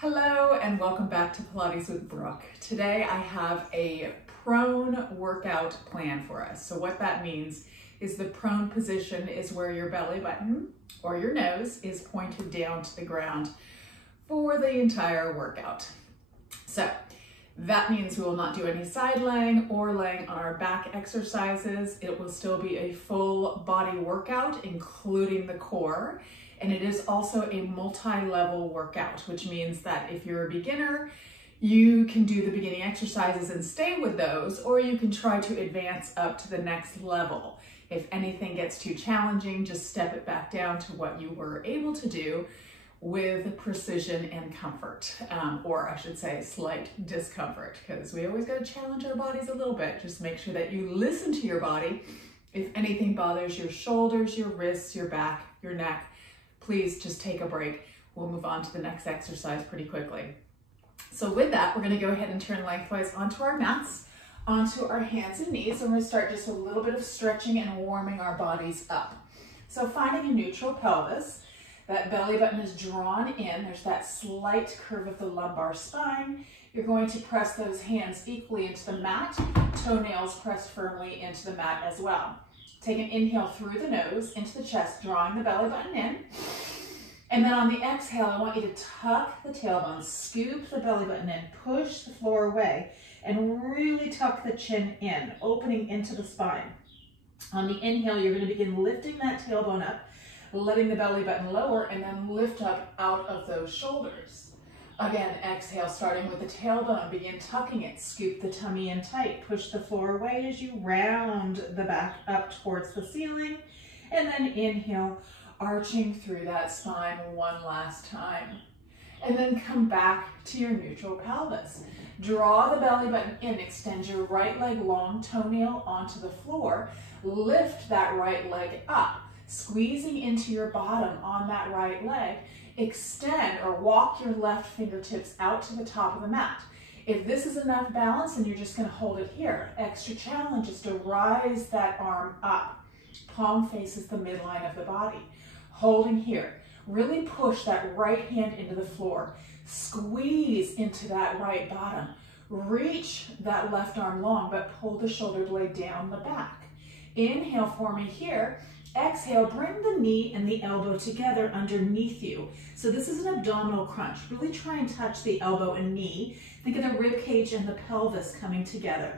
Hello and welcome back to Pilates with Brooke. Today I have a prone workout plan for us. So what that means is the prone position is where your belly button or your nose is pointed down to the ground for the entire workout. So that means we will not do any side laying or laying on our back exercises. It will still be a full body workout, including the core. And it is also a multi-level workout, which means that if you're a beginner, you can do the beginning exercises and stay with those, or you can try to advance up to the next level. If anything gets too challenging, just step it back down to what you were able to do with precision and comfort, or I should say slight discomfort, because we always got to challenge our bodies a little bit. Just make sure that you listen to your body. If anything bothers your shoulders, your wrists, your back, your neck, please just take a break. We'll move on to the next exercise pretty quickly. So with that, we're going to go ahead and turn lengthwise onto our mats, onto our hands and knees. And we're going to start just a little bit of stretching and warming our bodies up. So finding a neutral pelvis, that belly button is drawn in. There's that slight curve of the lumbar spine. You're going to press those hands equally into the mat, toenails pressed firmly into the mat as well. Take an inhale through the nose into the chest, drawing the belly button in. And then on the exhale, I want you to tuck the tailbone, scoop the belly button in, push the floor away, and really tuck the chin in, opening into the spine. On the inhale, you're going to begin lifting that tailbone up, letting the belly button lower, and then lift up out of those shoulders. Again, exhale, starting with the tailbone, begin tucking it, scoop the tummy in tight, push the floor away as you round the back up towards the ceiling, and then inhale, arching through that spine one last time. And then come back to your neutral pelvis. Draw the belly button in, extend your right leg long toenail onto the floor, lift that right leg up, squeezing into your bottom on that right leg. Extend or walk your left fingertips out to the top of the mat. If this is enough balance and you're just going to hold it here, extra challenge is to rise that arm up. Palm faces the midline of the body. Holding here. Really push that right hand into the floor. Squeeze into that right bottom. Reach that left arm long, but pull the shoulder blade down the back. Inhale for me here. Exhale, bring the knee and the elbow together underneath you. So this is an abdominal crunch. Really try and touch the elbow and knee. Think of the rib cage and the pelvis coming together.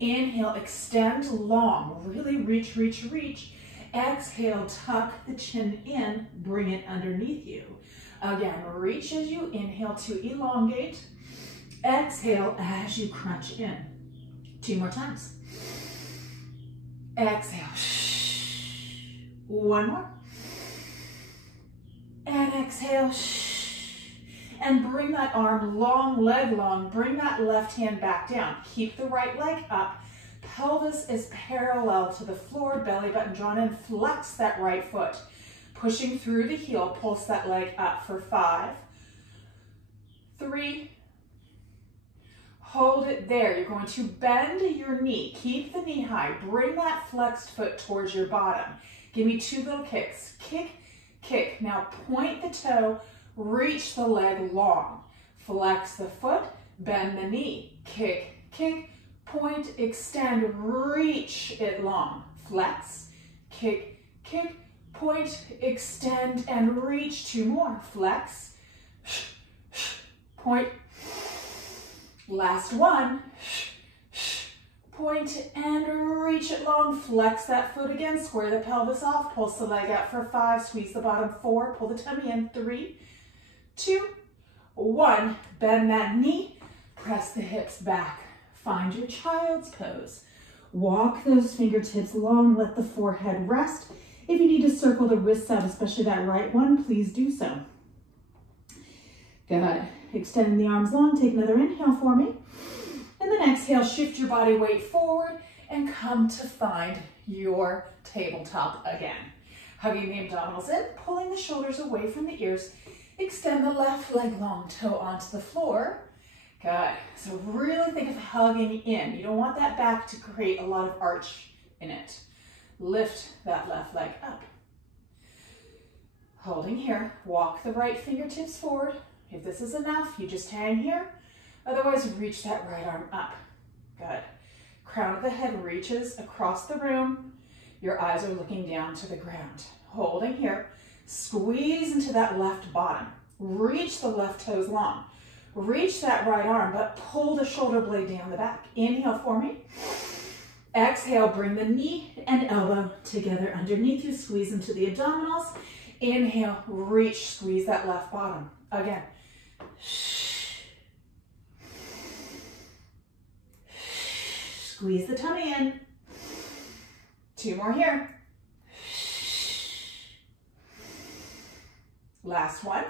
Inhale, extend long. Really reach, reach, reach. Exhale, tuck the chin in, bring it underneath you. Again, reach as you inhale to elongate. Exhale as you crunch in. 2 more times. Exhale. 1 more. And exhale. And bring that arm long, leg long. Bring that left hand back down. Keep the right leg up. Pelvis is parallel to the floor. Belly button drawn in. Flex that right foot. Pushing through the heel. Pulse that leg up for 5, 3, hold it there. You're going to bend your knee. Keep the knee high. Bring that flexed foot towards your bottom. Give me 2 little kicks. Kick, kick. Now point the toe, reach the leg long. Flex the foot, bend the knee. Kick, kick, point, extend, reach it long. Flex, kick, kick, point, extend, and reach. 2 more. Flex, point. Last one. Point and reach it long. Flex that foot again. Square the pelvis off. Pulse the leg out for 5. Squeeze the bottom. 4. Pull the tummy in. 3, 2, 1. Bend that knee. Press the hips back. Find your child's pose. Walk those fingertips long. Let the forehead rest. If you need to circle the wrists out, especially that right one, please do so. Good. Extending the arms long. Take another inhale for me. And then exhale, shift your body weight forward and come to find your tabletop again. Hugging the abdominals in, pulling the shoulders away from the ears. Extend the left leg long, toe onto the floor. Good. So really think of hugging in. You don't want that back to create a lot of arch in it. Lift that left leg up. Holding here, walk the right fingertips forward. If this is enough, you just hang here. Otherwise, reach that right arm up. Good. Crown of the head reaches across the room. Your eyes are looking down to the ground. Holding here. Squeeze into that left bottom. Reach the left toes long. Reach that right arm, but pull the shoulder blade down the back. Inhale for me. Exhale, bring the knee and elbow together underneath you. Squeeze into the abdominals. Inhale, reach, squeeze that left bottom. Again. Squeeze the tummy in. 2 more here. Last one.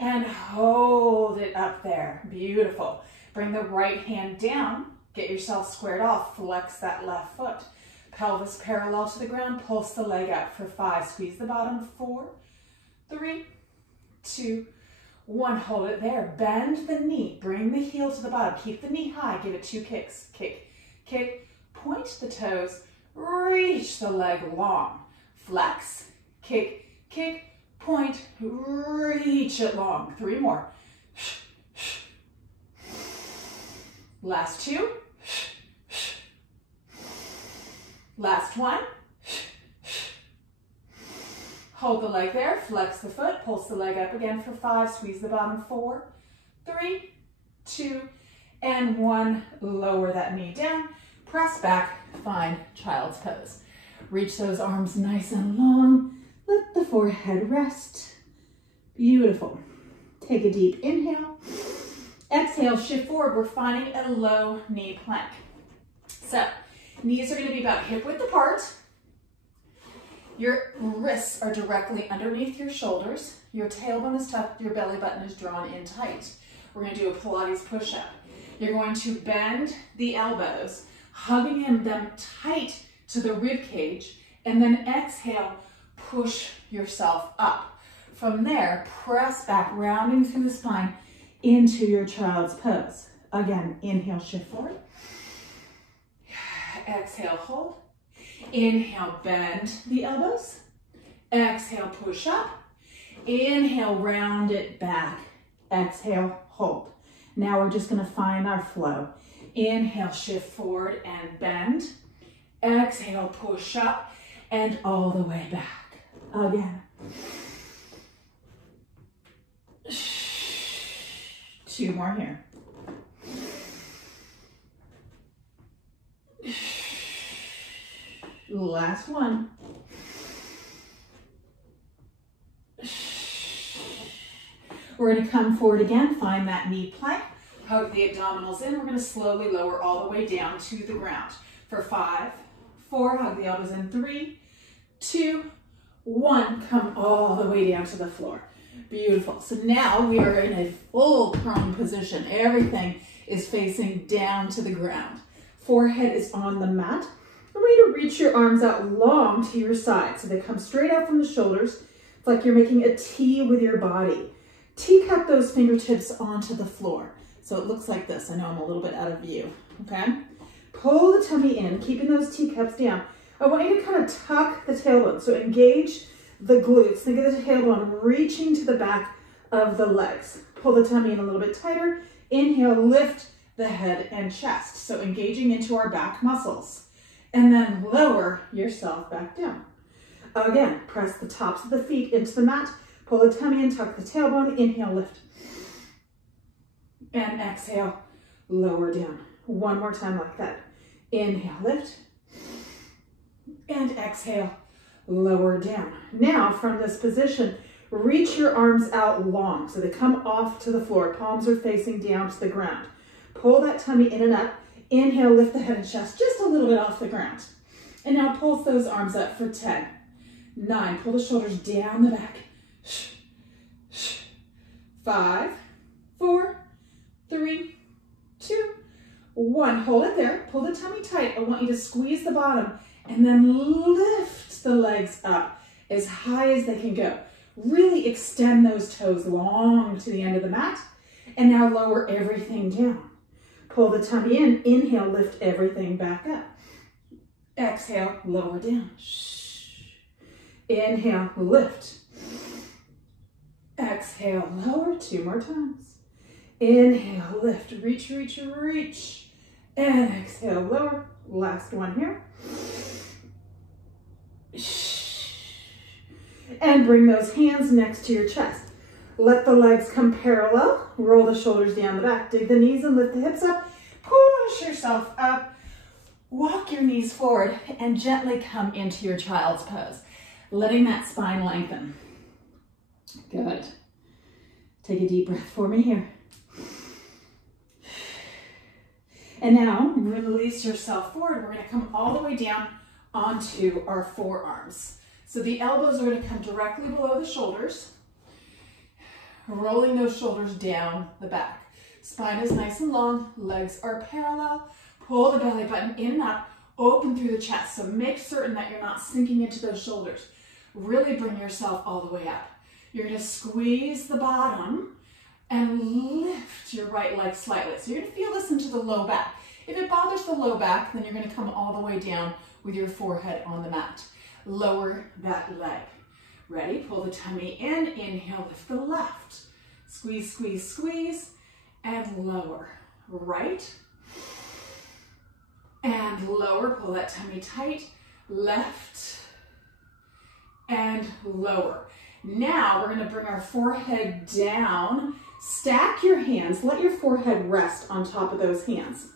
And hold it up there. Beautiful. Bring the right hand down. Get yourself squared off. Flex that left foot. Pelvis parallel to the ground. Pulse the leg up for 5. Squeeze the bottom. 4, 3, 2, 1. Hold it there. Bend the knee. Bring the heel to the bottom. Keep the knee high. Give it 2 kicks. Kick, kick. Point the toes. Reach the leg long. Flex. Kick, kick. Point. Reach it long. 3 more. Last 2. Last 1. Hold the leg there, flex the foot, pulse the leg up again for 5, squeeze the bottom. 4, 3, 2, and 1. Lower that knee down, press back, find child's pose. Reach those arms nice and long, let the forehead rest. Beautiful. Take a deep inhale. Exhale, shift forward. We're finding a low knee plank. So, knees are going to be about hip width apart. Your wrists are directly underneath your shoulders. Your tailbone is tucked, your belly button is drawn in tight. We're going to do a Pilates push-up. You're going to bend the elbows, hugging them tight to the rib cage, and then exhale, push yourself up. From there, press back, rounding through the spine into your child's pose. Again, inhale, shift forward. Exhale, hold. Inhale, bend the elbows. Exhale, push up. Inhale, round it back. Exhale, hold. Now we're just going to find our flow. Inhale, shift forward and bend. Exhale, push up and all the way back. Again. 2 more here. Last one. We're going to come forward again, find that knee plank, hug the abdominals in. We're going to slowly lower all the way down to the ground. For 5, 4, hug the elbows in. 3, 2, 1, come all the way down to the floor. Beautiful. So now we are in a full prone position. Everything is facing down to the ground. Forehead is on the mat. I want you to reach your arms out long to your side so they come straight out from the shoulders. It's like you're making a T with your body. Teacup those fingertips onto the floor. So it looks like this. I know I'm a little bit out of view, okay? Pull the tummy in, keeping those teacups down. I want you to kind of tuck the tailbone. So engage the glutes. Think of the tailbone reaching to the back of the legs. Pull the tummy in a little bit tighter. Inhale, lift the head and chest. So engaging into our back muscles. And then lower yourself back down. Again, press the tops of the feet into the mat. Pull the tummy in, tuck the tailbone. Inhale, lift. And exhale, lower down. 1 more time like that. Inhale, lift. And exhale, lower down. Now, from this position, reach your arms out long so they come off to the floor. Palms are facing down to the ground. Pull that tummy in and up. Inhale, lift the head and chest just a little bit off the ground. And now pulse those arms up for 10, 9. Pull the shoulders down the back. 5, 4, 3, 2, 1. Hold it there. Pull the tummy tight. I want you to squeeze the bottom and then lift the legs up as high as they can go. Really extend those toes long to the end of the mat. And now lower everything down. Pull the tummy in. Inhale, lift everything back up. Exhale, lower down. Inhale, lift. Exhale, lower, 2 more times. Inhale, lift, reach, reach, reach. And exhale, lower. Last one here. And bring those hands next to your chest. Let the legs come parallel. Roll the shoulders down the back. Dig the knees and lift the hips up. Push yourself up. Walk your knees forward and gently come into your child's pose, letting that spine lengthen. Good. Take a deep breath for me here. And now release yourself forward. We're going to come all the way down onto our forearms. So the elbows are going to come directly below the shoulders, rolling those shoulders down the back. Spine is nice and long, legs are parallel. Pull the belly button in and up, open through the chest. So make certain that you're not sinking into those shoulders. Really bring yourself all the way up. You're going to squeeze the bottom and lift your right leg slightly. So you're going to feel this into the low back. If it bothers the low back, then you're going to come all the way down with your forehead on the mat. Lower that leg. Ready? Pull the tummy in. Inhale, lift the left. Squeeze, squeeze, squeeze, and lower. Right. And lower. Pull that tummy tight. Left. And lower. Now we're going to bring our forehead down. Stack your hands. Let your forehead rest on top of those hands.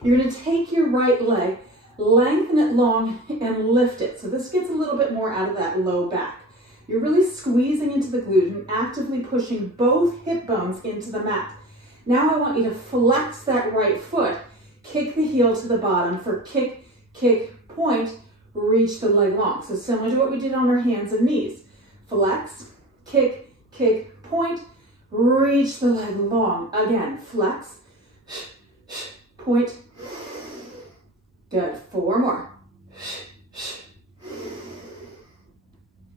You're going to take your right leg, lengthen it long, and lift it. So this gets a little bit more out of that low back. You're really squeezing into the glute and actively pushing both hip bones into the mat. Now I want you to flex that right foot. Kick the heel to the bottom for kick, kick, point, reach the leg long. So similar to what we did on our hands and knees. Flex, kick, kick, point, reach the leg long. Again, flex, point. Good. 4 more.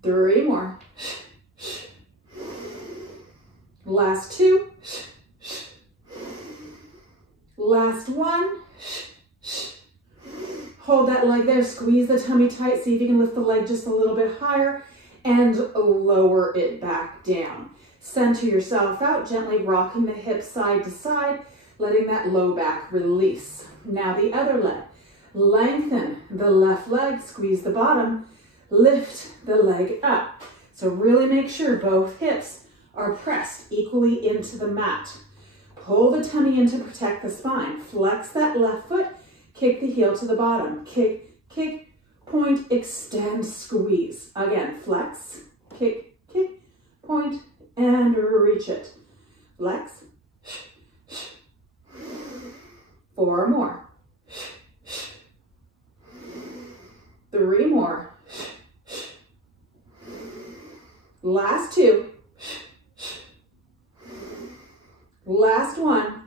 3 more. Last 2. Last 1. Hold that leg there. Squeeze the tummy tight. See if you can lift the leg just a little bit higher and lower it back down. Center yourself out, gently rocking the hips side to side, letting that low back release. Now the other leg. Lengthen the left leg, squeeze the bottom, lift the leg up. So really make sure both hips are pressed equally into the mat. Pull the tummy in to protect the spine. Flex that left foot, kick the heel to the bottom. Kick, kick, point, extend, squeeze. Again, flex, kick, kick, point, and reach it. Flex. 4 more. 3 more. Last 2. Last 1.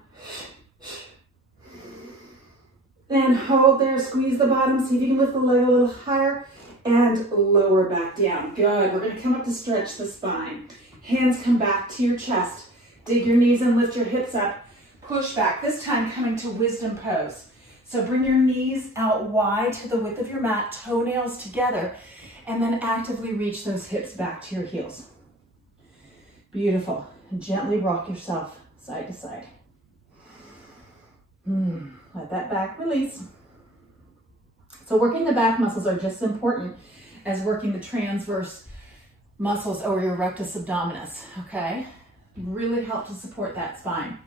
And hold there, squeeze the bottom, see if you can lift the leg a little higher and lower back down. Good, we're gonna come up to stretch the spine. Hands come back to your chest. Dig your knees and lift your hips up. Push back, this time coming to wisdom pose. So bring your knees out wide to the width of your mat, toenails together, and then actively reach those hips back to your heels. Beautiful. And gently rock yourself side to side. Let that back release. So working the back muscles are just as important as working the transverse muscles or your rectus abdominis, okay? Really help to support that spine.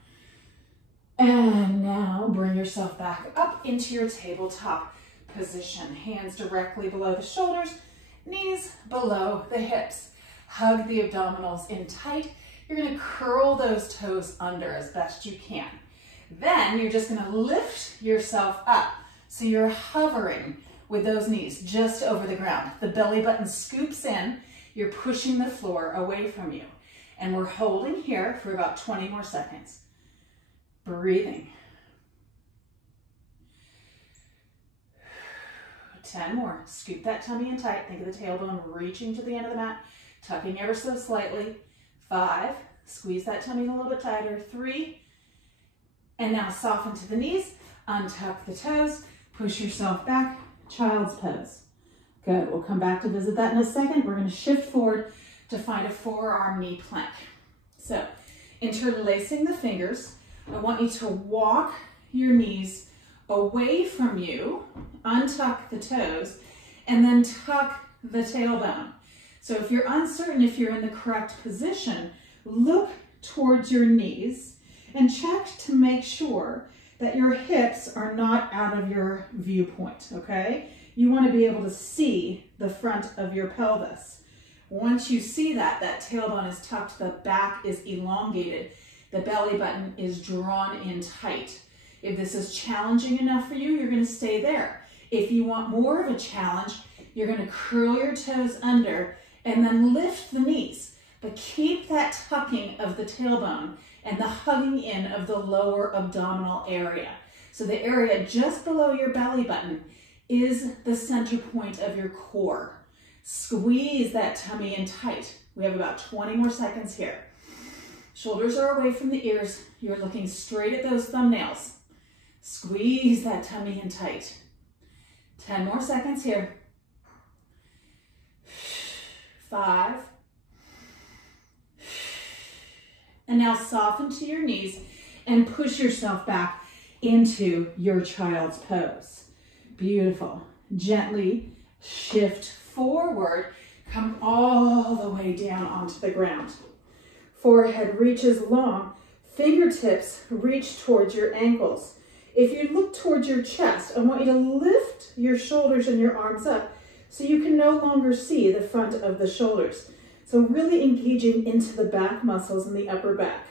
And now bring yourself back up into your tabletop position. Hands directly below the shoulders, knees below the hips. Hug the abdominals in tight. You're gonna curl those toes under as best you can. Then you're just gonna lift yourself up. So you're hovering with those knees just over the ground. The belly button scoops in. You're pushing the floor away from you. And we're holding here for about 20 more seconds. Breathing. 10 more. Scoop that tummy in tight. Think of the tailbone reaching to the end of the mat, tucking ever so slightly. 5. Squeeze that tummy a little bit tighter. 3. And now soften to the knees. Untuck the toes. Push yourself back. Child's pose. Good. We'll come back to visit that in a second. We're going to shift forward to find a forearm knee plank. So interlacing the fingers, I want you to walk your knees away from you, untuck the toes, and then tuck the tailbone. So if you're uncertain if you're in the correct position, look towards your knees and check to make sure that your hips are not out of your viewpoint, okay? You want to be able to see the front of your pelvis. Once you see that, that tailbone is tucked, the back is elongated, the belly button is drawn in tight. If this is challenging enough for you, you're going to stay there. If you want more of a challenge, you're going to curl your toes under and then lift the knees, but keep that tucking of the tailbone and the hugging in of the lower abdominal area. So the area just below your belly button is the center point of your core. Squeeze that tummy in tight. We have about 20 more seconds here. Shoulders are away from the ears. You're looking straight at those thumbnails. Squeeze that tummy in tight. 10 more seconds here. 5. And now soften to your knees and push yourself back into your child's pose. Beautiful. Gently shift forward. Come all the way down onto the ground. Forehead reaches long. Fingertips reach towards your ankles. If you look towards your chest, I want you to lift your shoulders and your arms up so you can no longer see the front of the shoulders. So really engaging into the back muscles in the upper back.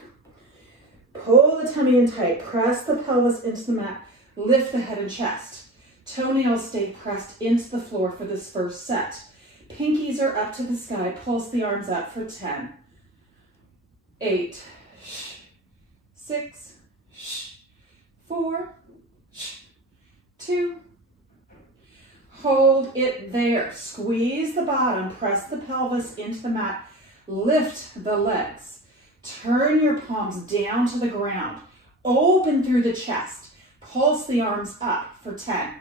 Pull the tummy in tight. Press the pelvis into the mat. Lift the head and chest. Toenails stay pressed into the floor for this first set. Pinkies are up to the sky. Pulse the arms up for 10. 8. 6. 4. 2. Hold it there. Squeeze the bottom. Press the pelvis into the mat. Lift the legs. Turn your palms down to the ground. Open through the chest. Pulse the arms up for 10.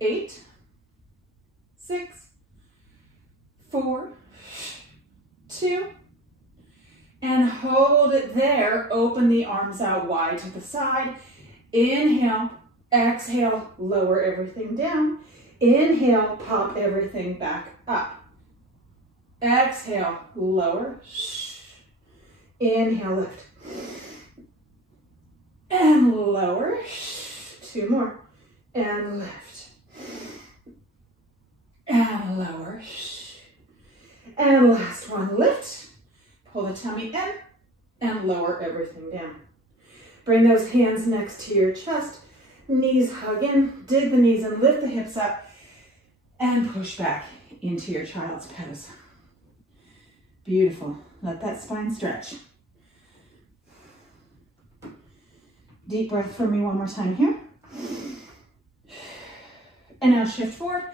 8. 6. 4. 2. And hold it there. Open the arms out wide to the side. Inhale. Exhale, lower everything down. Inhale, pop everything back up. Exhale, lower. Inhale, lift. And lower. 2 more. And lift. And lower. And last one, lift. Pull the tummy in and lower everything down. Bring those hands next to your chest. Knees hug in, dig the knees and lift the hips up and push back into your child's pose. Beautiful. Let that spine stretch. Deep breath for me one more time here. And now shift forward,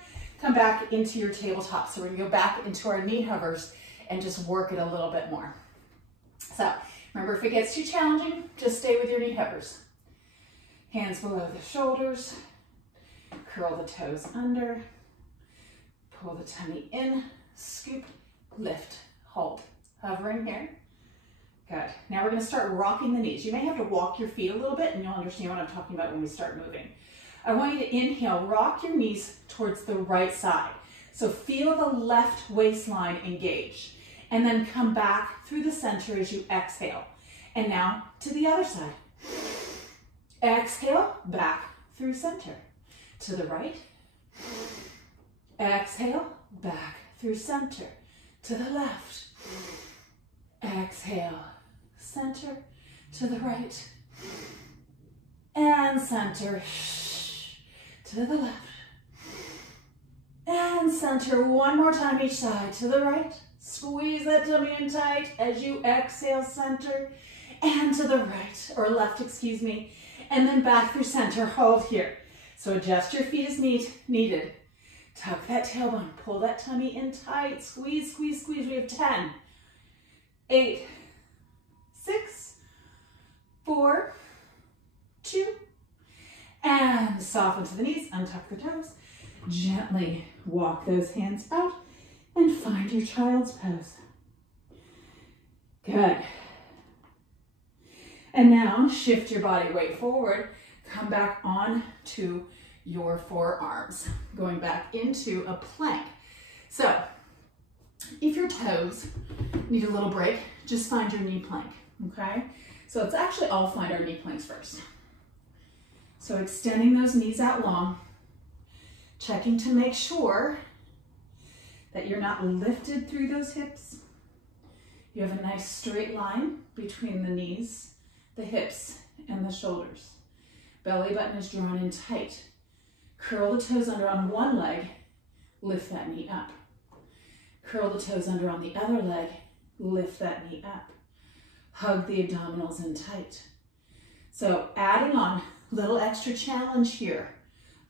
come back into your tabletop. So we're gonna go back into our knee hovers and just work it a little bit more. So remember, if it gets too challenging, just stay with your knee hovers. Hands below the shoulders, curl the toes under, pull the tummy in, scoop, lift, hold. Hovering here. Good. Now we're going to start rocking the knees. You may have to walk your feet a little bit and you'll understand what I'm talking about when we start moving. I want you to inhale, rock your knees towards the right side. So feel the left waistline engage and then come back through the center as you exhale. And now to the other side. Exhale, back through center. To the right. Exhale, back through center. To the left. Exhale, center. To the right. And center. To the left. And center. One more time each side. To the right. Squeeze that tummy in tight as you exhale, center. And to the right, or left, excuse me. And then back through center, hold here. So adjust your feet as needed. Tuck that tailbone, pull that tummy in tight. Squeeze, squeeze, squeeze. We have 10, 8, 6, 4, 2, and soften to the knees, untuck the toes. Gently walk those hands out and and find your child's pose. Good. And now shift your body weight forward. Come back on to your forearms, going back into a plank. So if your toes need a little break, just find your knee plank, okay? So let's actually all find our knee planks first. So extending those knees out long, checking to make sure that you're not lifted through those hips. You have a nice straight line between the knees, the hips, and the shoulders. Belly button is drawn in tight. Curl the toes under on one leg, lift that knee up. Curl the toes under on the other leg, lift that knee up. Hug the abdominals in tight. So adding on a little extra challenge here.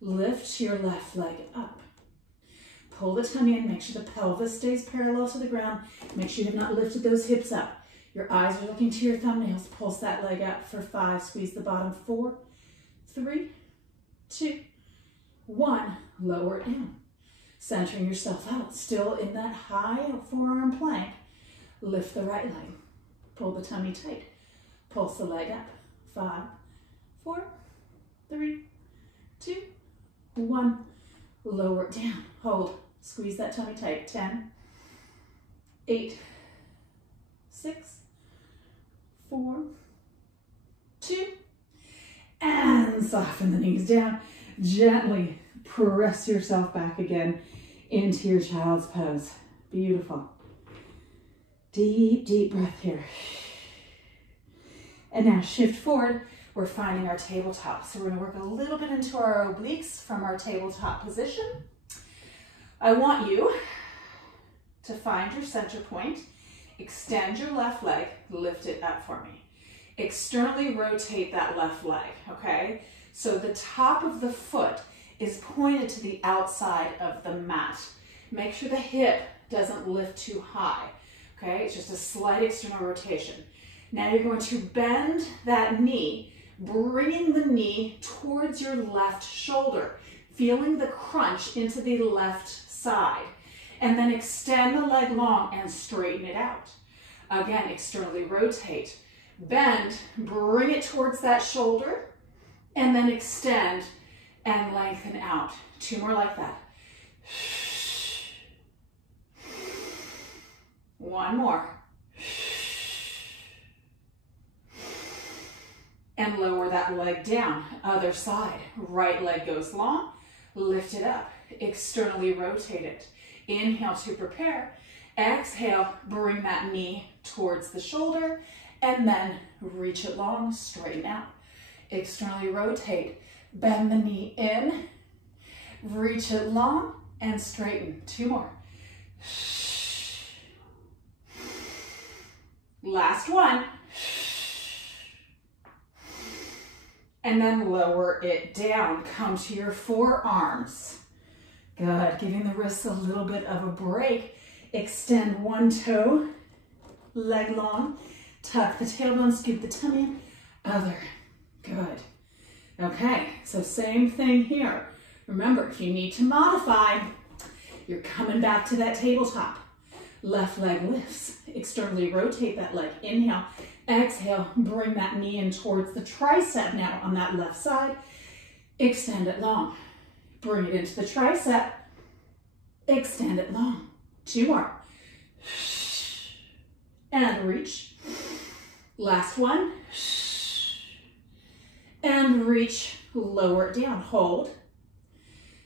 Lift your left leg up. Pull the tummy in, make sure the pelvis stays parallel to the ground. Make sure you have not lifted those hips up. Your eyes are looking to your thumbnails. Pulse that leg up for 5. Squeeze the bottom. 4, 3, 2, 1. Lower it down. Centering yourself out. Still in that high forearm plank. Lift the right leg. Pull the tummy tight. Pulse the leg up. 5, 4, 3, 2, 1. Lower it down. Hold. Squeeze that tummy tight. 10, 8, 6, 4, 2, and soften the knees down. Gently press yourself back again into your child's pose. Beautiful. Deep, deep breath here. And now shift forward. We're finding our tabletop. So we're going to work a little bit into our obliques from our tabletop position. I want you to find your center point. Extend your left leg, lift it up for me. Externally rotate that left leg, okay? So the top of the foot is pointed to the outside of the mat. Make sure the hip doesn't lift too high, okay? It's just a slight external rotation. Now you're going to bend that knee, bringing the knee towards your left shoulder, feeling the crunch into the left side. And then extend the leg long and straighten it out. Again, externally rotate. Bend, bring it towards that shoulder, and then extend and lengthen out. 2 more like that. 1 more. And lower that leg down. Other side. Right leg goes long. Lift it up. Externally rotate it. Inhale to prepare. Exhale, bring that knee towards the shoulder and then reach it long, straighten out. Externally rotate, bend the knee in, reach it long and straighten. 2 more. Last one. And then lower it down. Come to your forearms. Good. Giving the wrists a little bit of a break. Extend one toe, leg long. Tuck the tailbone, scoop the tummy in. Other. Good. Okay, so same thing here. Remember, if you need to modify, you're coming back to that tabletop. Left leg lifts. Externally rotate that leg. Inhale. Exhale. Bring that knee in towards the tricep now on that left side. Extend it long. Bring it into the tricep. Extend it long. 2 more. And reach. Last one. And reach. Lower it down. Hold.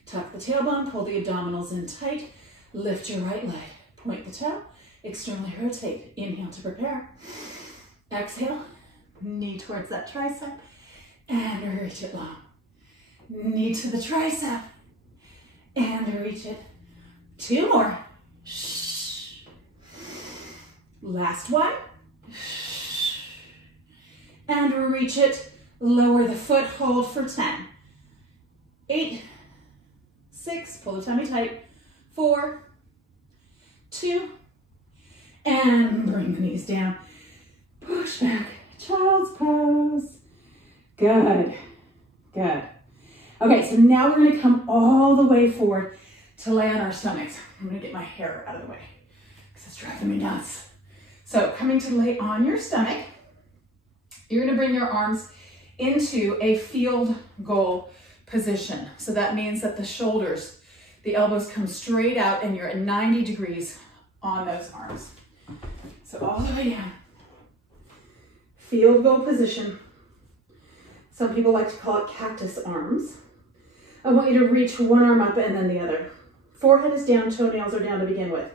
Tuck the tailbone. Pull the abdominals in tight. Lift your right leg. Point the toe. Externally rotate. Inhale to prepare. Exhale. Knee towards that tricep. And reach it long. Knee to the tricep. And reach it. 2 more. Last one. And reach it. Lower the foot. Hold for 10. 8, 6. Pull the tummy tight. 4, 2. And bring the knees down. Push back. Child's pose. Good. Good. Okay, so now we're going to come all the way forward to lay on our stomachs. I'm gonna get my hair out of the way because it's driving me nuts. So coming to lay on your stomach, you're gonna bring your arms into a field goal position. So that means that the shoulders, the elbows come straight out and you're at 90 degrees on those arms. So all the way down. Field goal position. Some people like to call it cactus arms. I want you to reach one arm up and then the other. Forehead is down, toenails are down to begin with.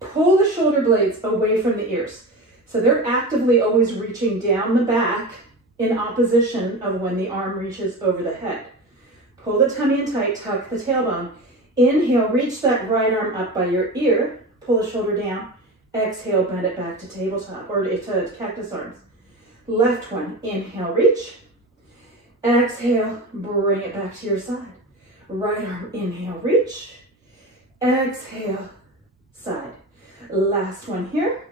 Pull the shoulder blades away from the ears. So they're actively always reaching down the back in opposition of when the arm reaches over the head. Pull the tummy in tight, tuck the tailbone. Inhale, reach that right arm up by your ear. Pull the shoulder down. Exhale, bend it back to tabletop or to cactus arms. Left one, inhale, reach. Exhale, bring it back to your side. Right arm, inhale, reach. Exhale, side. Last one here.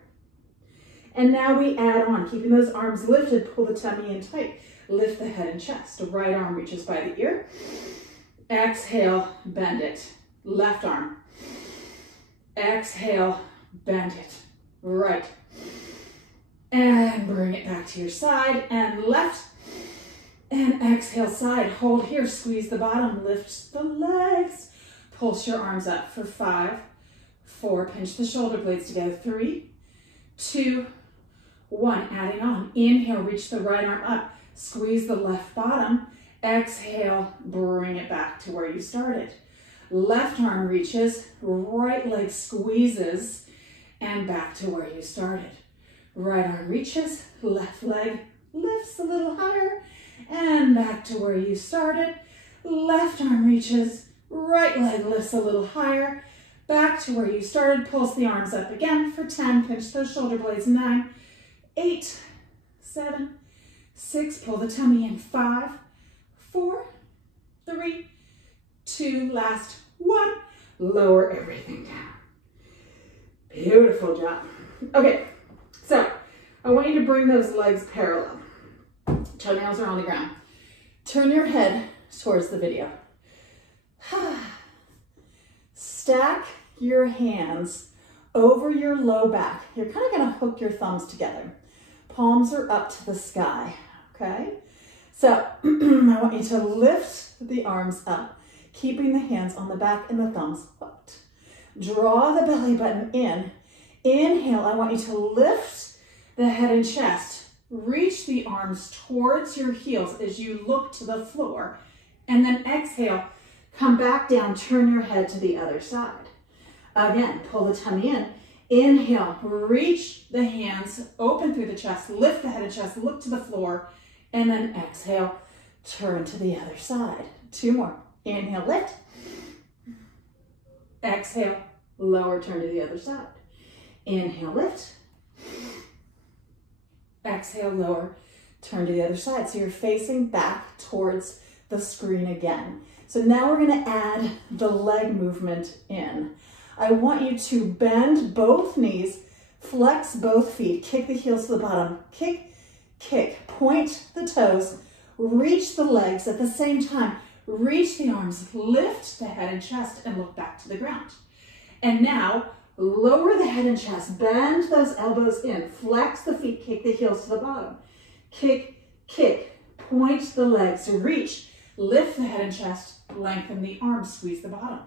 And now we add on, keeping those arms lifted, pull the tummy in tight. Lift the head and chest. Right arm reaches by the ear. Exhale, bend it. Left arm. Exhale, bend it. Right. And bring it back to your side and left. And exhale, side. Hold here, squeeze the bottom, lift the legs. Pulse your arms up for 5, 4, pinch the shoulder blades together. 3, 2, 1. Adding on. Inhale, reach the right arm up. Squeeze the left bottom. Exhale, bring it back to where you started. Left arm reaches, right leg squeezes, and back to where you started. Right arm reaches, left leg lifts a little higher, and back to where you started. Left arm reaches, right leg lifts a little higher, back to where you started. Pulse the arms up again for 10, pinch those shoulder blades. 9, 8, 7, 6, pull the tummy in. 5, 4, 3, 2, last 1. Lower everything down. Beautiful job. Okay, so I want you to bring those legs parallel. Toenails are on the ground. Turn your head towards the video. Stack your hands over your low back. You're kind of going to hook your thumbs together. Palms are up to the sky, okay? So I want you to lift the arms up, keeping the hands on the back and the thumbs hooked. Draw the belly button in. Inhale, I want you to lift the head and chest. Reach the arms towards your heels as you look to the floor. And then exhale, come back down, turn your head to the other side. Again, pull the tummy in. Inhale, reach the hands, open through the chest, lift the head and chest, look to the floor, and then exhale, turn to the other side. 2 more. Inhale, lift. Exhale, lower, turn to the other side. Inhale, lift. Exhale, lower, turn to the other side. So you're facing back towards the screen again. So now we're going to add the leg movement in. I want you to bend both knees, flex both feet, kick the heels to the bottom, kick, kick, point the toes, reach the legs at the same time, reach the arms, lift the head and chest, and look back to the ground. And now, lower the head and chest, bend those elbows in, flex the feet, kick the heels to the bottom. Kick, kick, point the legs, reach, lift the head and chest, lengthen the arms, squeeze the bottom.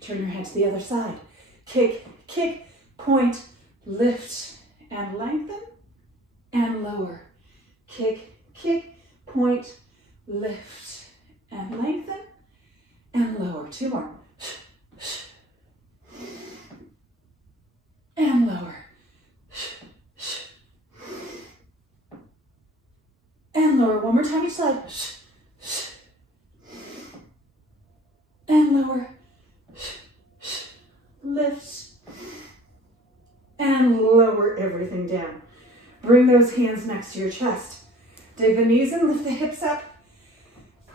Turn your head to the other side. Kick, kick, point, lift, and lengthen, and lower. Kick, kick, point, lift, and lengthen, and lower. 2 more. And lower. And lower. 1 more time each side. And lower. Lift. And lower everything down. Bring those hands next to your chest. Dig the knees in, lift the hips up.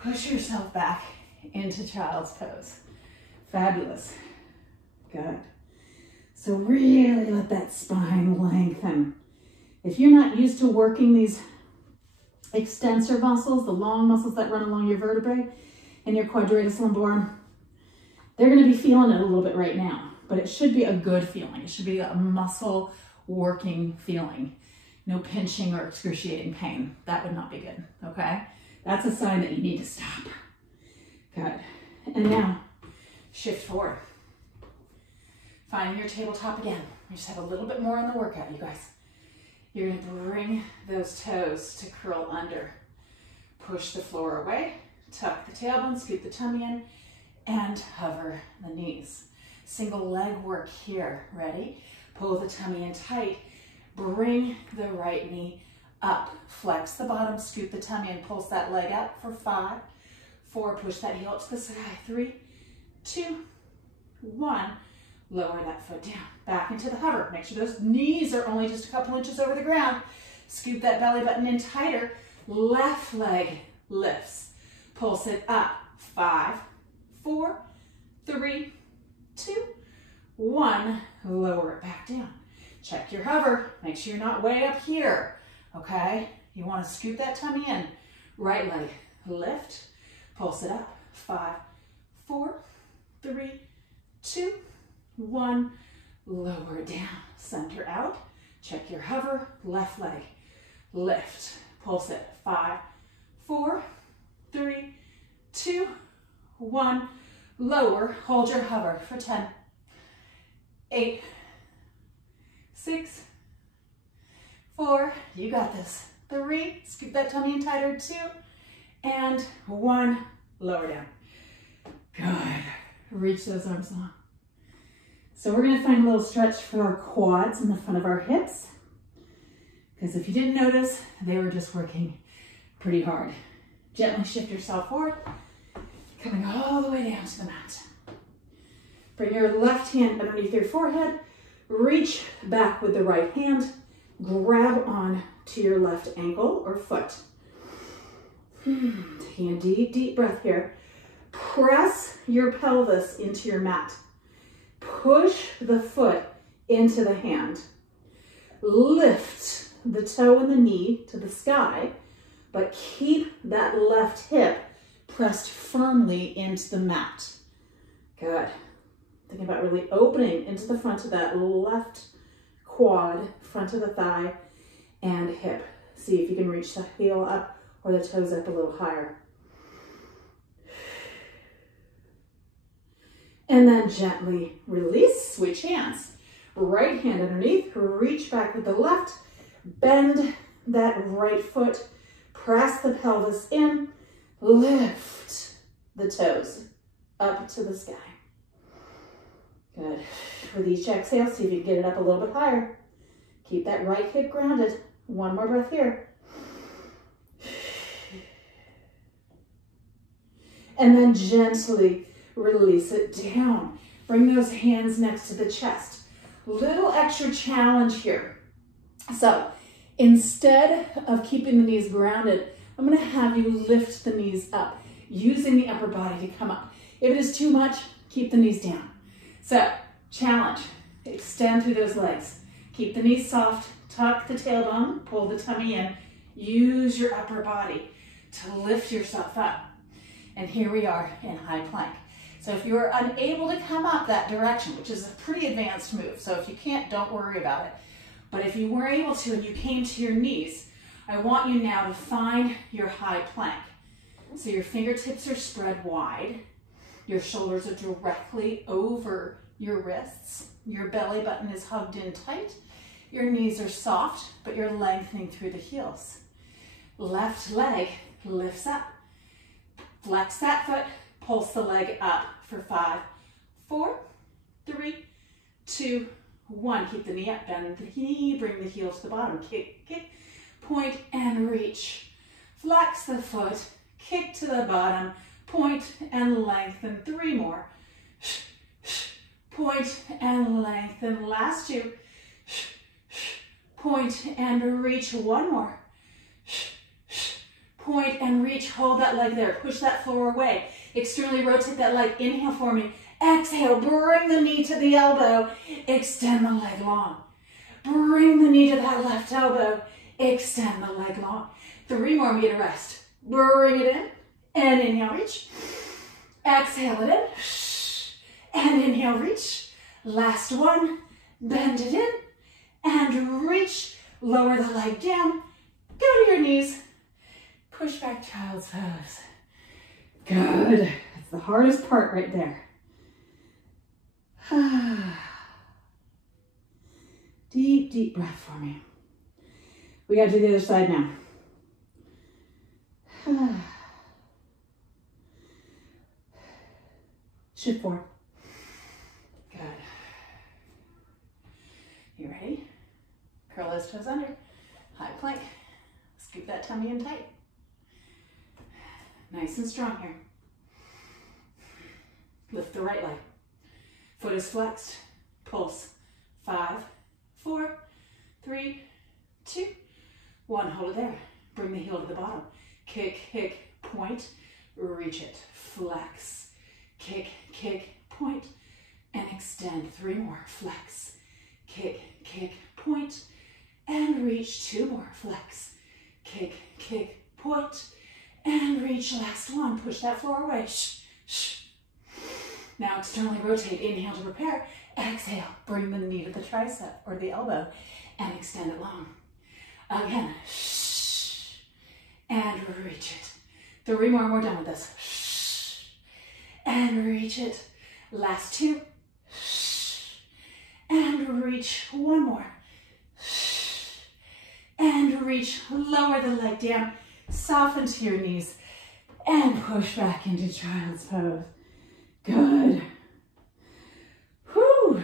Push yourself back into child's pose. Fabulous. Good. So really let that spine lengthen. If you're not used to working these extensor muscles, the long muscles that run along your vertebrae and your quadratus lumborum, They're gonna be feeling it a little bit right now, but it should be a good feeling. It should be a muscle working feeling. No pinching or excruciating pain. That would not be good, okay? That's a sign that you need to stop. Good. And now, shift forward. Finding your tabletop again. We just have a little bit more on the workout, you guys. You're gonna bring those toes to curl under. Push the floor away, tuck the tailbone, scoop the tummy in, and hover the knees. Single leg work here. Ready? Pull the tummy in tight. Bring the right knee up. Flex the bottom, scoop the tummy in, pulse that leg up for 5, 4, push that heel up to the side. 3, 2, 1. Lower that foot down. Back into the hover. Make sure those knees are only just a couple inches over the ground. Scoop that belly button in tighter. Left leg lifts. Pulse it up. 5, 4, 3, 2, 1. Lower it back down. Check your hover. Make sure you're not way up here. Okay? You want to scoop that tummy in. Right leg lift. Pulse it up. 5, 4, 3, 2, 1. Lower it down. Center out. Check your hover. Left leg lift. Pulse it. 5, 4, 3, 2, 1. Lower. Hold your hover for 10, 8, 6, 4. You got this. 3. Scoop that tummy in tighter. 2 and 1. Lower down. Good. Reach those arms long. So we're going to find a little stretch for our quads in the front of our hips. Because if you didn't notice, they were just working pretty hard. Gently shift yourself forward, coming all the way down to the mat. Bring your left hand underneath your forehead. Reach back with the right hand. Grab on to your left ankle or foot. Taking a deep, deep breath here. Press your pelvis into your mat. Push the foot into the hand. Lift the toe and the knee to the sky, but keep that left hip pressed firmly into the mat. Good. Thinking about really opening into the front of that left quad, front of the thigh, and hip. See if you can reach the heel up or the toes up a little higher. And then gently release, switch hands. Right hand underneath, reach back with the left, bend that right foot, press the pelvis in, lift the toes up to the sky. Good. With each exhale, see if you can get it up a little bit higher. Keep that right hip grounded. One more breath here. And then gently release it down. Bring those hands next to the chest. Little extra challenge here. So instead of keeping the knees grounded, I'm going to have you lift the knees up, using the upper body to come up. If it is too much, keep the knees down. So challenge, extend through those legs. Keep the knees soft, tuck the tailbone, pull the tummy in. Use your upper body to lift yourself up. And here we are in high plank. So if you're unable to come up that direction, which is a pretty advanced move, so if you can't, don't worry about it. But if you were able to and you came to your knees, I want you now to find your high plank. So your fingertips are spread wide. Your shoulders are directly over your wrists. Your belly button is hugged in tight. Your knees are soft, but you're lengthening through the heels. Left leg lifts up. Flex that foot, pulse the leg up for 5, 4, 3, 2, 1. Keep the knee up, bend the knee, bring the heel to the bottom. Kick, kick, point, and reach. Flex the foot, kick to the bottom, point and lengthen. 3 more. Point and lengthen. Last 2. Point and reach. 1 more. Point and reach. Hold that leg there. Push that floor away. Externally rotate that leg. Inhale for me. Exhale. Bring the knee to the elbow. Extend the leg long. Bring the knee to that left elbow. Extend the leg long. 3 more. Me to rest. Bring it in. And inhale, reach. Exhale it in. And inhale, reach. Last one, bend it in and reach. Lower the leg down, go to your knees. Push back, child's pose. Good. That's the hardest part right there. Deep, deep breath for me. We got to do the other side now. Shift forward. Good. You ready? Curl those toes under. High plank. Scoop that tummy in tight. Nice and strong here. Lift the right leg. Foot is flexed. Pulse. 5, 4, 3, 2, 1. Hold it there. Bring the heel to the bottom. Kick, kick, point. Reach it. Flex. Kick, kick, point. And extend. 3 more. Flex. Kick, kick, point. And reach. 2 more. Flex. Kick, kick, point. And reach. Last one. Push that floor away. Shh, shh. Now externally rotate. Inhale to prepare. Exhale. Bring the knee to the tricep or the elbow and extend it long. Again. Shh. And reach it. 3 more and we're done with this. Shh. And reach it. Last 2. Shh. And reach. 1 more. Shh. And reach. Lower the leg down. Soften to your knees. And push back into child's pose. Good. Whew.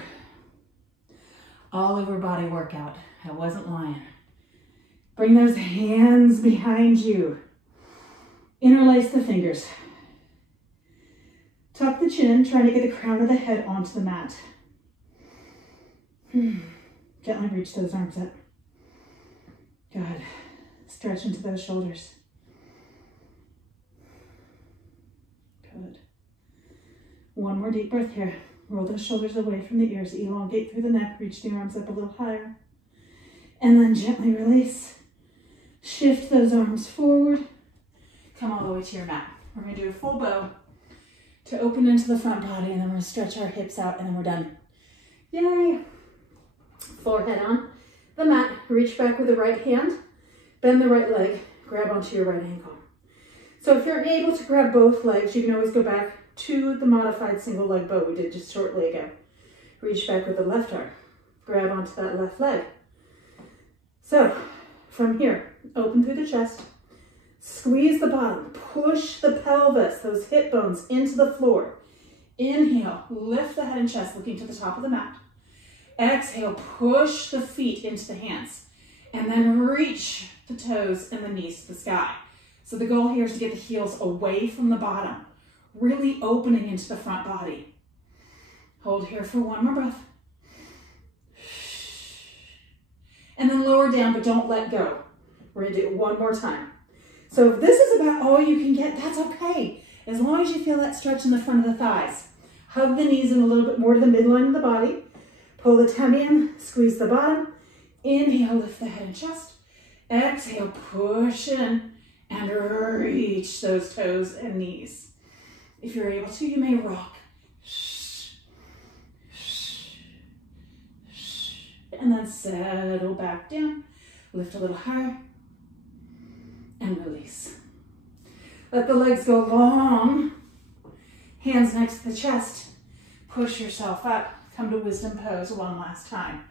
All over body workout. I wasn't lying. Bring those hands behind you. Interlace the fingers. Tuck the chin, trying to get the crown of the head onto the mat. Gently reach those arms up. Good. Stretch into those shoulders. Good. 1 more deep breath here. Roll those shoulders away from the ears. Elongate through the neck. Reach the arms up a little higher. And then gently release. Shift those arms forward. Come all the way to your mat. We're going to do a full bow to open into the front body, and then we're going to stretch our hips out, and then we're done. Yay! Forehead on the mat. Reach back with the right hand. Bend the right leg. Grab onto your right ankle. So if you're able to grab both legs, you can always go back to the modified single leg bow we did just shortly ago. Reach back with the left arm. Grab onto that left leg. So from here, open through the chest. Squeeze the bottom. Push the pelvis, those hip bones, into the floor. Inhale, lift the head and chest, looking to the top of the mat. Exhale, push the feet into the hands. And then reach the toes and the knees to the sky. So the goal here is to get the heels away from the bottom, really opening into the front body. Hold here for 1 more breath. And then lower down, but don't let go. We're gonna do it 1 more time. So if this is about all you can get, that's okay. As long as you feel that stretch in the front of the thighs. Hug the knees in a little bit more to the midline of the body. Pull the tummy in, squeeze the bottom. Inhale, lift the head and chest. Exhale, push in and reach those toes and knees. If you're able to, you may rock. And then settle back down. Lift a little higher and release. Let the legs go long. Hands next to the chest. Push yourself up. Come to wisdom pose 1 last time.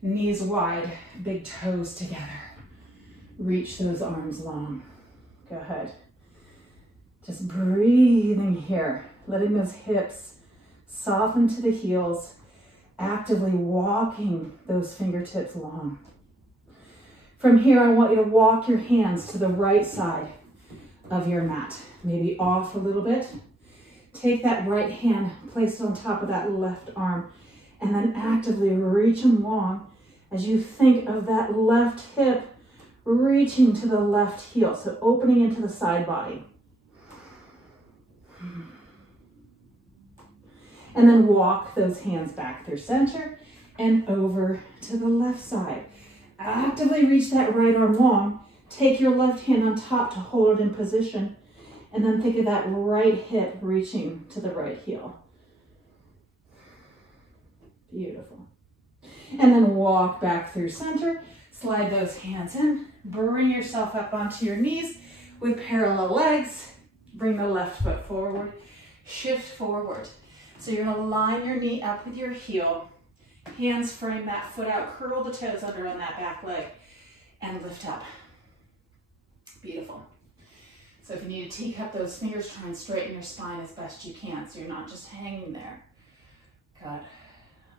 Knees wide, big toes together. Reach those arms long. Go ahead. Just breathing here, letting those hips soften to the heels, actively walking those fingertips long. From here, I want you to walk your hands to the right side of your mat, maybe off a little bit. Take that right hand, place it on top of that left arm, and then actively reach them long as you think of that left hip reaching to the left heel, so opening into the side body. And then walk those hands back through center and over to the left side. Actively reach that right arm long. Take your left hand on top to hold it in position. And then think of that right hip reaching to the right heel. Beautiful. And then walk back through center. Slide those hands in. Bring yourself up onto your knees with parallel legs. Bring the left foot forward. Shift forward. So you're going to line your knee up with your heel. Hands frame that foot out. Curl the toes under on that back leg. And lift up. Beautiful. So if you need to teacup those fingers, try and straighten your spine as best you can so you're not just hanging there. Good.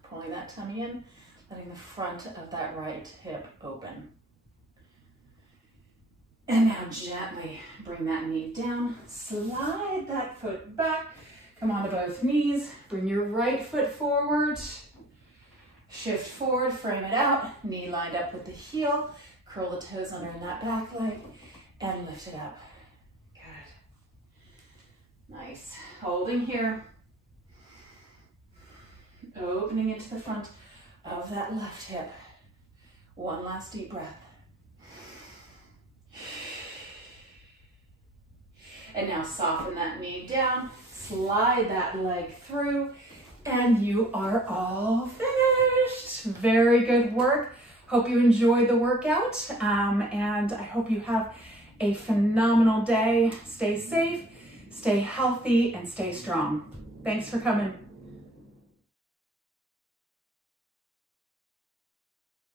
Pulling that tummy in, letting the front of that right hip open. And now gently bring that knee down, slide that foot back, come onto both knees, bring your right foot forward, shift forward, frame it out, knee lined up with the heel, curl the toes under in that back leg, and lift it up. Good. Nice. Holding here. Opening into the front of that left hip. One last deep breath. And now soften that knee down, slide that leg through, and you are all finished. Very good work. Hope you enjoyed the workout, and I hope you have a phenomenal day. Stay safe, stay healthy, and stay strong. Thanks for coming.